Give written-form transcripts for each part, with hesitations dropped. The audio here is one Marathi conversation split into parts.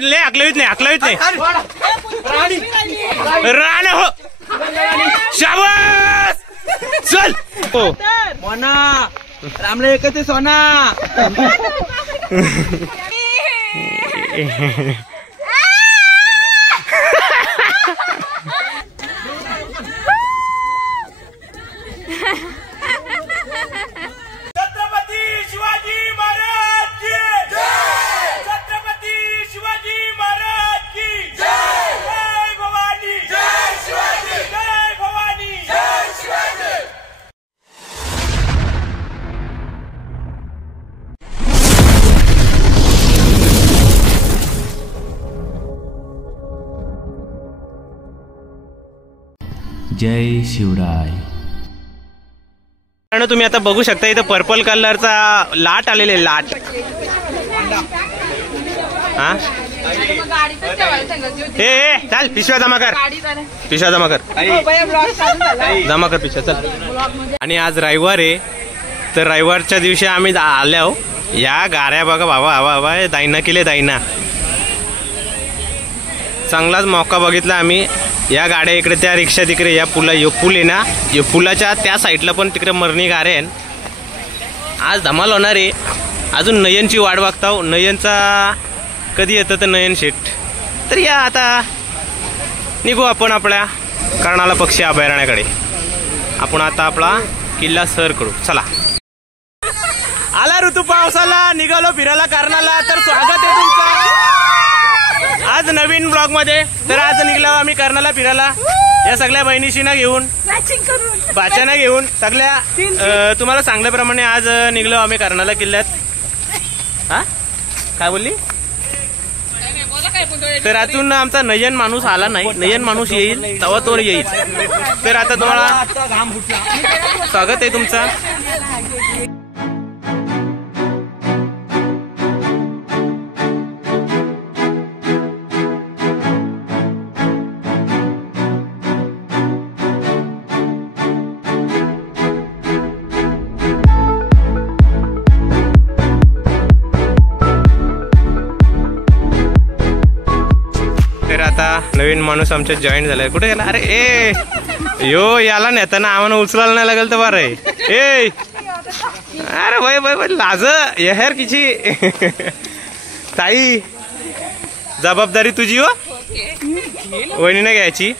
ले हकलवीत नाही राणे हो शाबास चल हो मोना रामले एकते सोना जय शिवराय. तुम्ही आता बघू शकता इथं पर्पल कलरचा लाट आलेले लाट हा ए चाल पिशव्या जमा कर पिशव्या चल. आणि आज रविवार आहे तर रविवारच्या दिवशी आम्ही आल्या या गाऱ्या बघा बाबा बाबा दाईना केले दाईना चांगलाच मौका बघितला आम्ही. या गाड्या इकडे त्या रिक्षा तिकडे या पूल आहे ना या पुलाच्या त्या साईडला पण तिकडे मरणी गाड्या आहेत. आज धमाल होणार आहे. अजून नयनची वाट बघता नयनचा कधी येतं तर नयन शेट तर या आता निघू आपण आपल्या कर्नाला पक्षी अभयारण्याकडे. आपण आता आपला किल्ला सर करू चला. आला ऋतू पावसाला निघालो फिरायला कर्नाला तर स्वागत आहे तुमचं आज नवीन ब्लॉग मध्ये. तर आज निघलो आम्ही कर्नाला फिरायला या सगळ्या बहिणीशीना घेऊन बाच्यांना घेऊन सगळ्या तुम्हाला सांगल्याप्रमाणे आज निघलो आम्ही कर्नाला किल्ल्यात. हा काय बोलली तर आतून आमचा नयन माणूस आला नाही. नयन माणूस येईल तेव्हा तो येईल. तर आता तुम्हाला स्वागत आहे तुमचं. नवीन माणूस आमच्या जॉईन झालाय. कुठे गेला अरे ए यो याला नेताना आम्हाला उचलायला नाही लागेल तर बरं आहे. ए अरे भाई भाई लाज हेर किची ताई जबाबदारी तुझी हो वहिनीने घ्यायची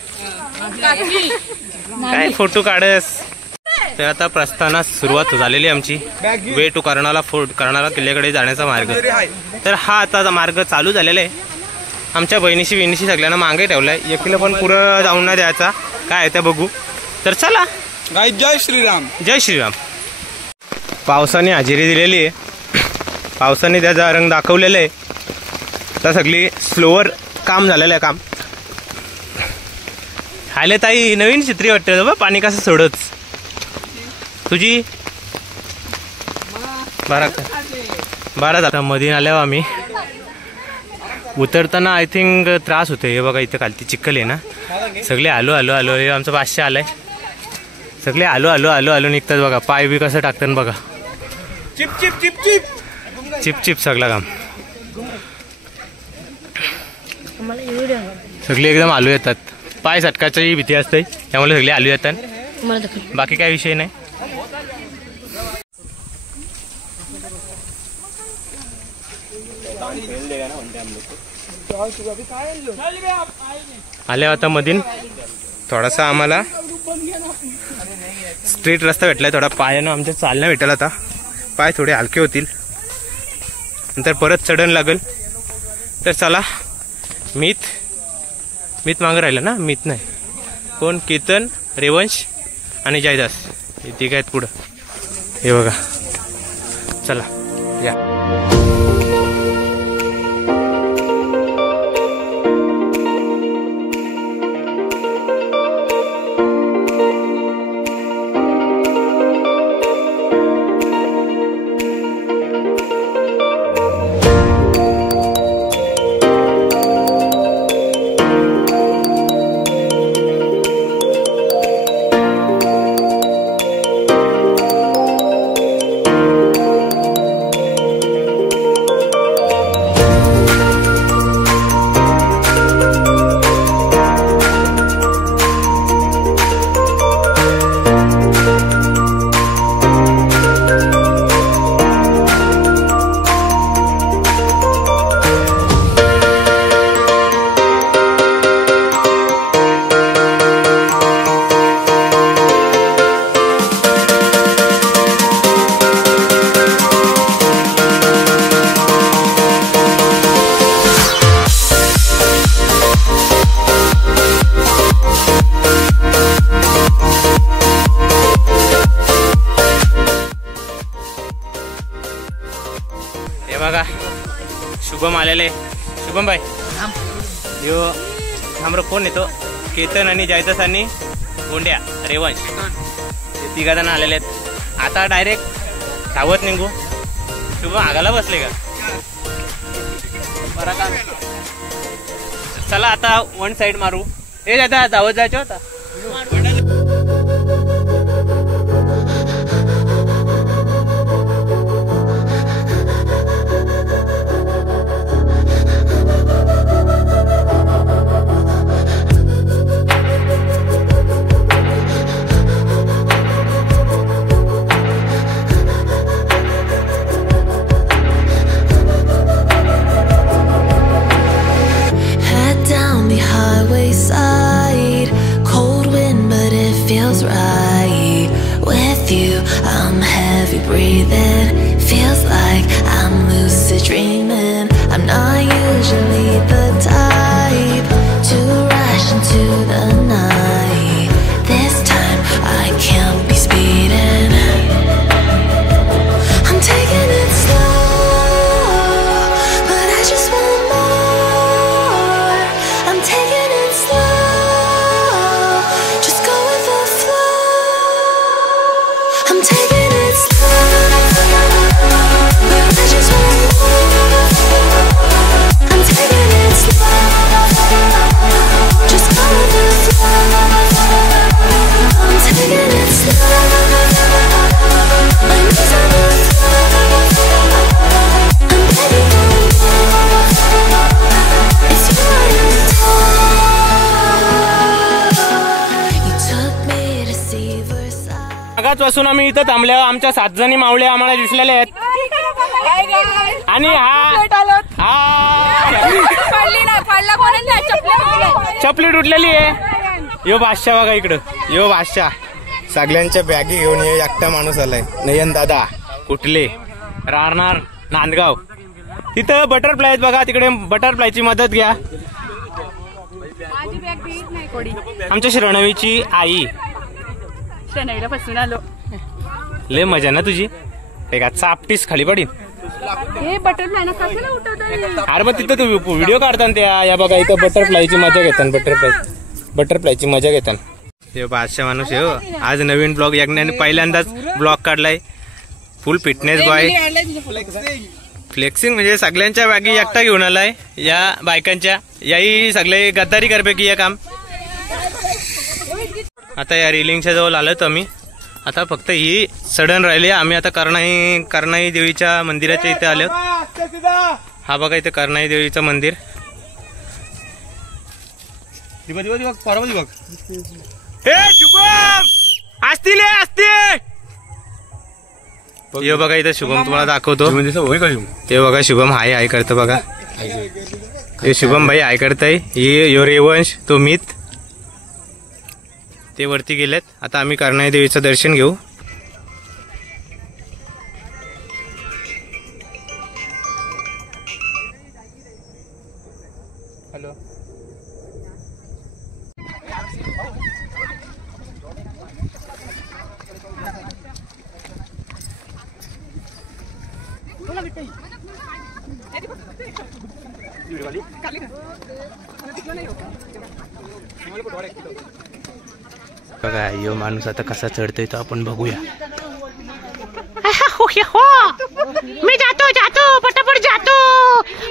काय फोटो काढस. तर आता प्रस्थानास सुरुवात झालेली आमची वे टू कर्नाला किल्ल्याकडे जाण्याचा मार्ग. तर हा आता मार्ग चालू झालेला आहे. आमच्या बहिणीशी सगळ्यांना मागे ठेवलाय. एकीला पण पुढं जाऊन नाही द्यायचा काय आहे ते बघू. तर चला जय श्रीराम जय श्रीराम. पावसाने हजेरी दिलेली आहे. पावसाने त्याचा रंग दाखवलेला आहे. तर सगळी स्लोवर काम झालेलं आहे काम. आले ताई नवीन चित्री वाटते बाबा पाणी कसं सोडत तुझी बारा जाता मध्ये आल्यावर आम्ही उतरताना आय थिंक त्रास होतो. हे बघा इथं खालती चिखल आहे ना. सगळे आलो आलो आलो हे आमचं 500 आलंय. सगळे आलो आलो आलो आलो निघतात बघा. पाय बी कसं टाकतात बघा. Chip chip chip chip chip chip सगळं काम सगळे एकदम आलू येतात. पाय सटकाची भीती असते त्यामुळे सगळे आलू येतात. बाकी काय विषय नाही. आले आता मधीन थोडासा आम्हाला स्ट्रीट रस्ता भेटलाय. थोडा पायानं आमच्या चालणं भेटेल. आता पाय थोडे हलके होतील नंतर परत चढण लागेल. तर चला मीत मागं राहिलं ना. मीत नाही कोण कीर्तन रेवंश आणि जयदास हे तिघ आहेत पुढं. हे बघा चला या. आलेले शुभम भाई यो आमरो कोण येतो केतन आणि जयदस आणि गोंड्या रेवंश ते 3 जण आलेले आहेत. आता डायरेक्ट धावत निघू. शुभम आगाला बसले का? चला आता वन साइड मारू. हे दादा धावत जायचं होता. Breathing feels like I'm lucid dreaming. I'm not usually the type to rush into the night. This time I can't be speeding. I'm taking it slow, but I just want more. I'm taking it slow, just go with the flow. I'm taking it slow. आगाच पासून आम्ही इथं थांबल्या. आमच्या 7 जणी मावळे आम्हाला दिसलेल्या आहेत. आणि चपली तुटलेली आहे. यो बादशाह बघा इकडं. यो बादशाह सगळ्यांच्या बॅगी घेऊन ये एकटा माणूस आलाय. नयन दादा कुठले राहणार नांदगाव. तिथं बटरफ्लाय आहेत बघा. तिकडे बटरफ्लायची मदत घ्या. आमच्या श्रणवीची आई. फसून आलो. लय मजा ना तुझी. एका चापटीस खाली पडीन. हे बटरफ्लाय ना कशाला उठवतात? अरे मग तिथं तू व्हिडिओ काढताना त्या या बघा इथं बटरफ्लायची मजा घेतात. बटरफ्लायची मजा घेतात. हे बादशाह माणूस आहे हो. आज नवीन ब्लॉग याने पहिल्यांदाच ब्लॉग काढलाय. फुल फिटनेस बॉय. फ्लेक्सिंग म्हणजे सगळ्यांच्या बॅगी एकटा घेऊन आलाय. या बायकांच्या याही सगळे गद्दारी करपैकी या काम. आता या रेलिंगच्या जवळ आलोत आम्ही. आता फक्त ही सडन राहिली. आम्ही आता करणाई देवीच्या मंदिराच्या इथे आलो. हा बघा इथे करणाई देवीचं मंदिर. असतील हे बघा इथं शुभम तुम्हाला दाखवतो. ते बघा शुभम हाय करतो बघा. हे शुभम भाई हाय करताय. हे यो रेवंश तो मित ते वरती गेलेत. आता आम्ही करणाई देवीचं दर्शन घेऊ. हॅलो बघा यो माणूस आता कसा चढतोय तो आपण बघूया. मी जातो पटापट जातो.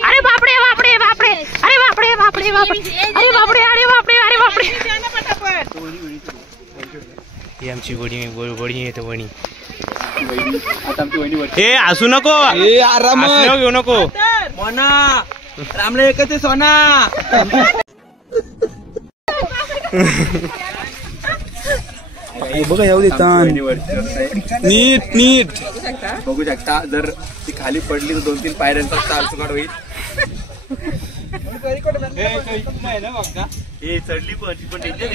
अरे बापरे बापरे बापरे. अरे बापरे बापरे बापरे. अरे बापरे अरे बापरे अरे बापरे. ही आमची वणी येते वणी. हे असू नको. आराम घेऊ नको. मोना रामला एकच आहे सोना. बघा येऊ देता नीट नीट बघू शकता. जर ती खाली पडली तर 2-3 पायऱ्यांचा चाल सुकाट होईल.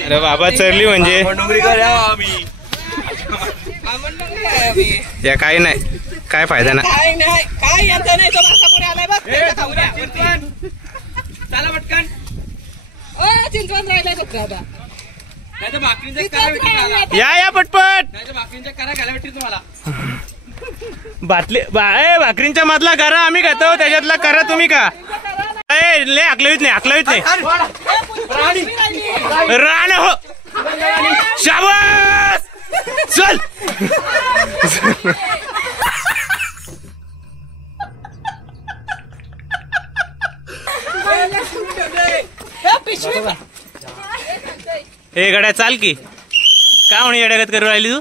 अरे बाबा चढली म्हणजे या काही नाही. काय फायदा नाही. चला पटकन. या पटपट. करा घ्यायला भेटतील तुम्हाला. भाकरींच्या मधला करा आम्ही खातो. त्याच्यातला करा तुम्ही का. ले अकलवीत नाही राणे हो शाबास चल हे गड्या चाल की का म्हणे येड्यागत करू राहिली तू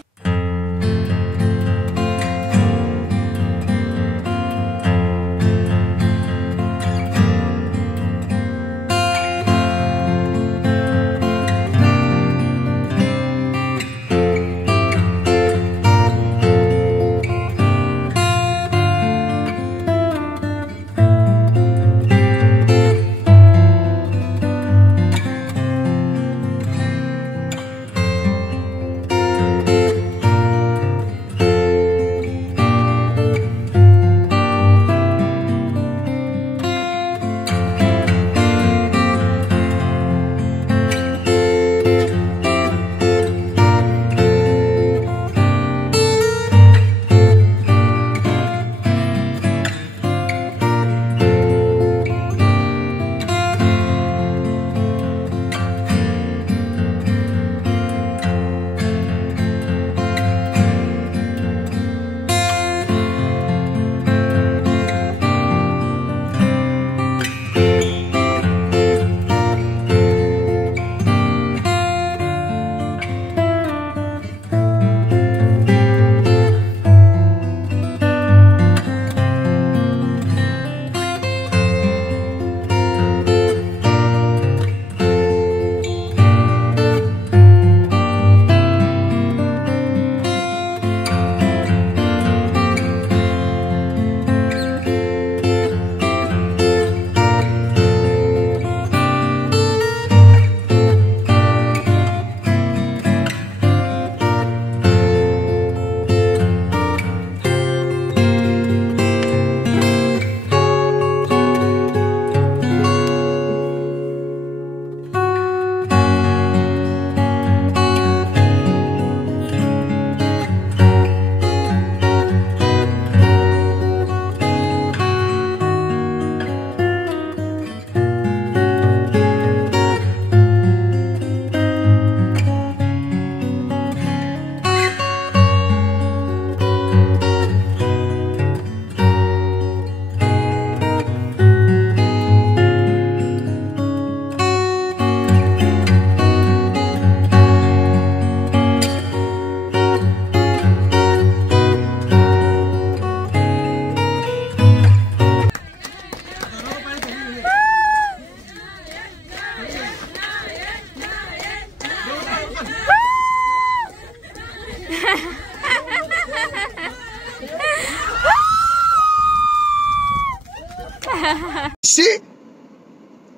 शी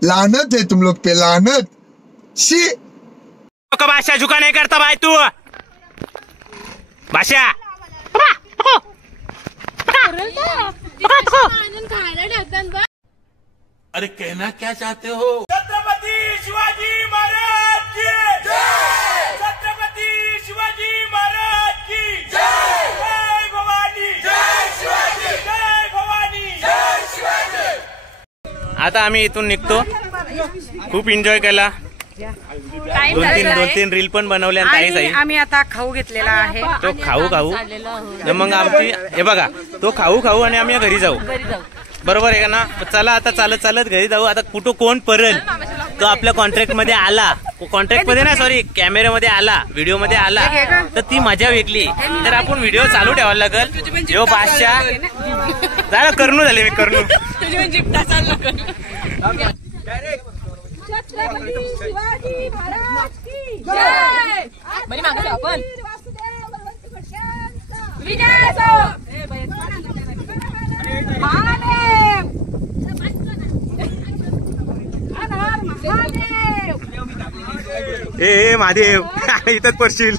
लानत है तुम लोग पे लानत शी भाषा झुका नहीं करता भाई तू भाषा अरे कहना क्या चाहते हो छत्रपती शिवाजी महाराज की जय छत्रपती शिवाजी महाराज की जय जय भवानी जय शिवाजी जय भवानी जय शिवाजी आता आम्ही इथून निघतो खूप एन्जॉय केला दोन तीन रील पण बनवल्या आणि आम्ही आता खाऊ घेतलेला आहे तो खाऊ मग आमची हे बघा तो खाऊ आणि आम्ही घरी जाऊ बरोबर आहे का ना चला आता चालत घरी जाऊ आता कुठं कोण परल तो आपल्या कॉन्ट्रॅक्ट मध्ये आला कॉन्ट्रॅक्ट मध्ये ना सॉरी कॅमेऱ्यामध्ये आला व्हिडिओ मध्ये आला तर ती मजा वेगळी तर आपण व्हिडिओ चालू ठेवायला लागल जो बादशाह झालं करणू झाले मी करणू छत्रपती शिवाजी महाराज की जय बरी मागतो आपण विजय असो ए महादेव इथंच पडशील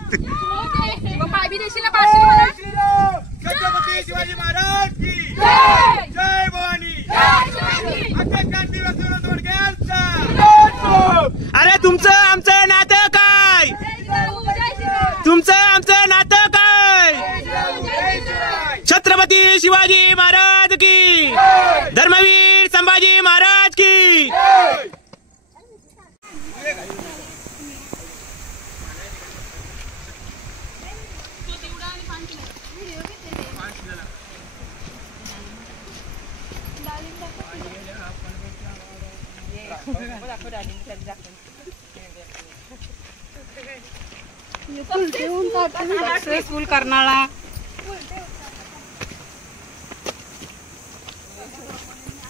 छत्रपती शिवाजी महाराज की जय जय भवानी अरे तुमचं आमचं नातं काय तुमचं आमचं नातं काय छत्रपती शिवाजी महाराज की धर्मवीर संभाजी महाराज की सक्सेसफुल करणारा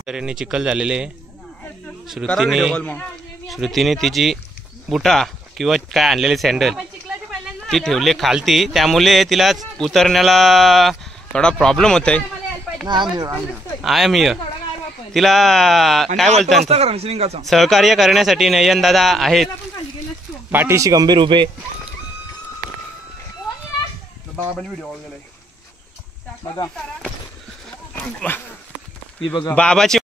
तऱ्हेने चिखल झालेले आहे. श्रुतीने तिची बुटा किंवा काय आणलेले सँडल ती ठेवले खालती, त्यामुळे तिला उतरण्याला थोडा प्रॉब्लेम होतोय. I am here. तिला काय बोलतात सहकार्य करण्यासाठी नयन दादा आहेत पाठीशी गंभीर उभे. बाबाची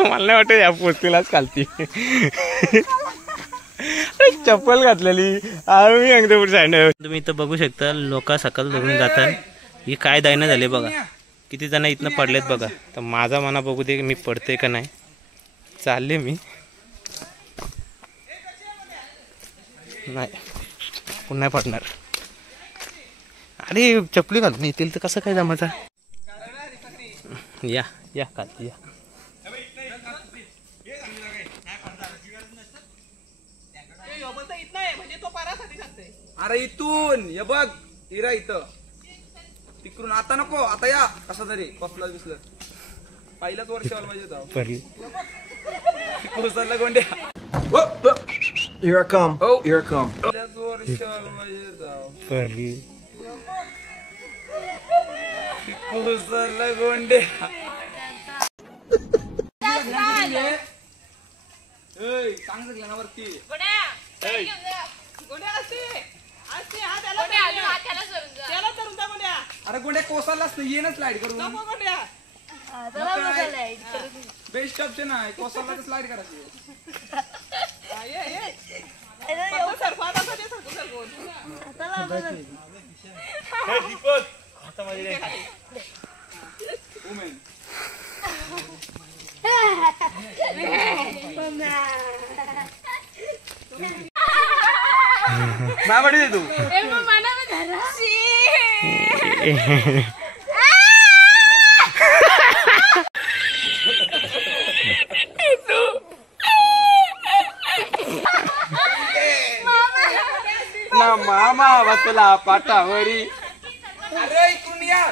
मला नाही वाटत या पोस्तीलाच खालती चप्पल घातलेली आम्ही अंगदपूर सँडल. तुम्ही इथं बघू शकता लोक सकाळ धरून जातात. ही काय दायना झाले बघा, किती जण इथनं पडलेत बघा. तर माझा मना बघू दे मी पडते का नाही. चालले मी नाही पुन्हा पडणार. अरे चपली घालून येतील तर कसं काय जमायचं. या या खालती या. अरे इथून ये बघ इरा इथं तिकडून आता नको आता या कसा तरी बसलं बिसलं पहिल्याच वर्षाला पाहिजे तिकडून चालला गोंड्या. Here I come. Oh. Here I come. पहिल्याच वर्षाला पाहिजे तिकडून चालला गोंड्या. सांग ना वरती अरे गोंड्या कोसालाच नाही ये ना स्लाइड करून बेस्ट ऑप्शन आहे कोसाला स्लाइड करायची. मावडी तू ना मामा बसला पाटावरी. अरे इकडून या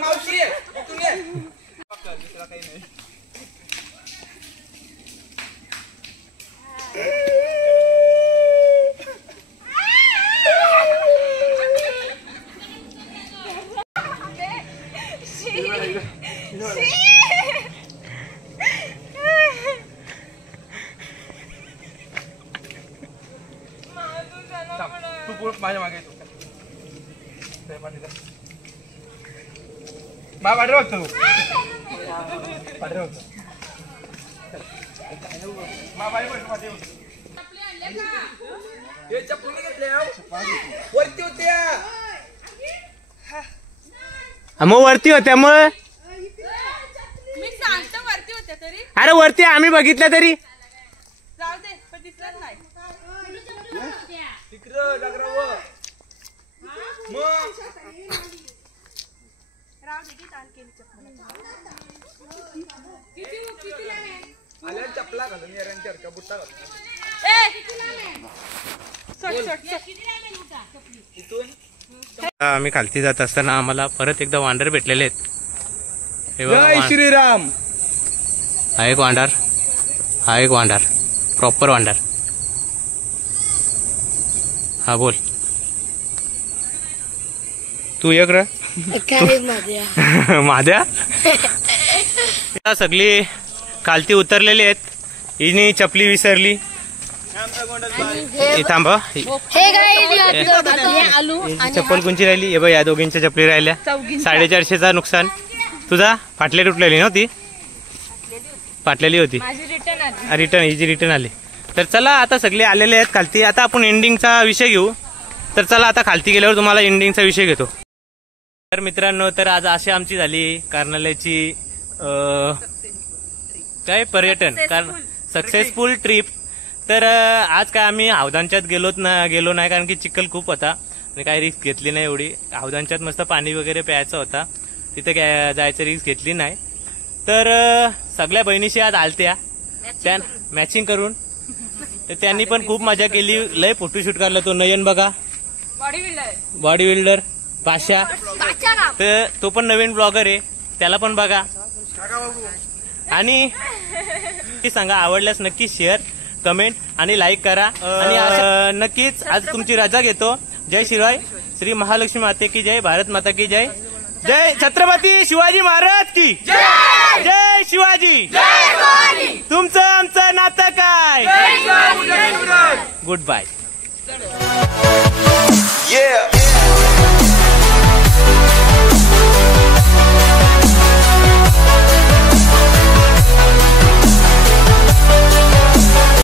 मावशी इकडून या. दुसरा काही नाही. तू माझ्या मागे येतो पाठरे बघतो पाठरे बघतो चप्पल घेतल्या वरती होत्या मग वरती होत्या मग मी सांगतो वरती होत्या तरी. अरे वरती आम्ही बघितल्या तरी जाऊ दे पण दिसलंच नाही. तिकडं डगरावर आल्या चपला घालून येऱ्यांच्या हरका बुट्टा घालून आम्ही खालती जात असताना आम्हाला परत एकदा वांडर भेटलेले आहेत. हे बघा, जय श्रीराम. हा एक वांडार, हा एक वांडार, प्रॉपर वांडार. हा बोल तू एक र माझ्या सगळी खालती उतरलेली आहेत. हिने चपली विसरली. थांब चप्पल कोणची राहिली. हे बघ या दोघींच्या चपली राहिल्या. 450चा नुकसान. तुझा फाटले तुटलेली नव्हती फाटलेली होती रिटर्न हिची रिटर्न आली. तर चला आता सगळे आलेले आहेत खालती. आता आपण एंडिंगचा विषय घेऊ. तर चला आता खालती गेल्यावर तुम्हाला एंडिंगचा विषय घेतो. तर मित्रांनो तर आज अशी आमची झाली कार्नाल्याची काय पर्यटन कारण सक्सेसफुल ट्रिप. तर आज काय आम्ही हौदांच्यात गेलो नाही कारण की चिखल खूप होता आणि काही रिस्क घेतली नाही एवढी. हौदांच्यात मस्त पाणी वगैरे प्यायचं होता, तिथे काय जायचं रिस्क घेतली नाही. तर सगळ्या बहिणीशी आज आलत्या त्या मॅचिंग करून, तर त्यांनी पण खूप मजा केली. लय फोटोशूट काढला तो नयन बघा, बॉडी बिल्डर बादशाह, तर तो पण नवीन ब्लॉगर आहे, त्याला पण बघा. आणि सांगा आवडल्यास नक्की शेअर कमेंट आणि लाईक करा. आणि नक्कीच आज तुमची रजा घेतो. जय शिवराय, श्री महालक्ष्मी माते की जय, भारत माता की जय, जय छत्रपती शिवाजी महाराज की जय, जय शिवाजी, तुमचं आमचं नातं काय. Good bye.